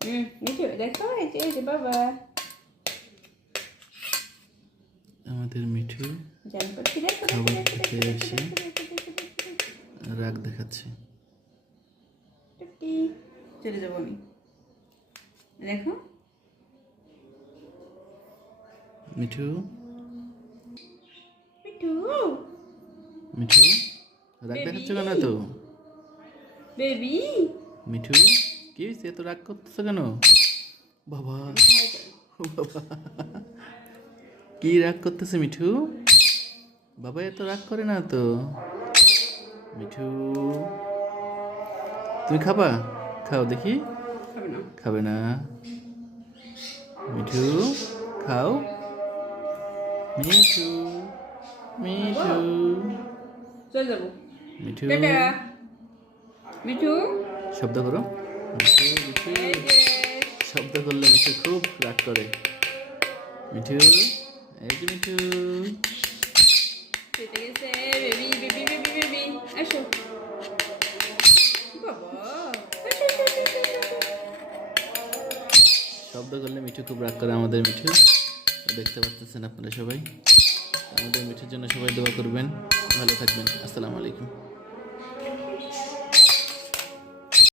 হুম মিঠু দেখো এই যে বাবা আমাদের মিঠু খাবার খেতে এসে। রাগ দেখাচ্ছে। চলে যাব আমি। দেখো। মিঠু? মিঠু। মিঠু? রাগ দেখাচ্ছ কেন তো বেবি। মিঠু? কি হয়েছে এত রাগ করতেছো কেন? বাবা বাবা। কি রাগ করতেছে মিঠু? বাবা এত রাগ করে না তো? মিঠু তুমি খাবা? খাও দেখি। খাবে না। মিঠু খাও। মিঠু মিঠু। মিঠু। মিঠু। শব্দ করো। শব্দ করলে মিঠু খুব রাগ করে। মিঠু এই যে মিঠু। শব্দ করলে মিঠু খুব রাগ করে আমাদের মিঠু। দেখতে পাচ্ছেন আপনারা সবাই। আমাদের মিঠুর জন্য সবাই দোয়া করবেন। ভালো থাকবেন। আসসালামু আলাইকুম।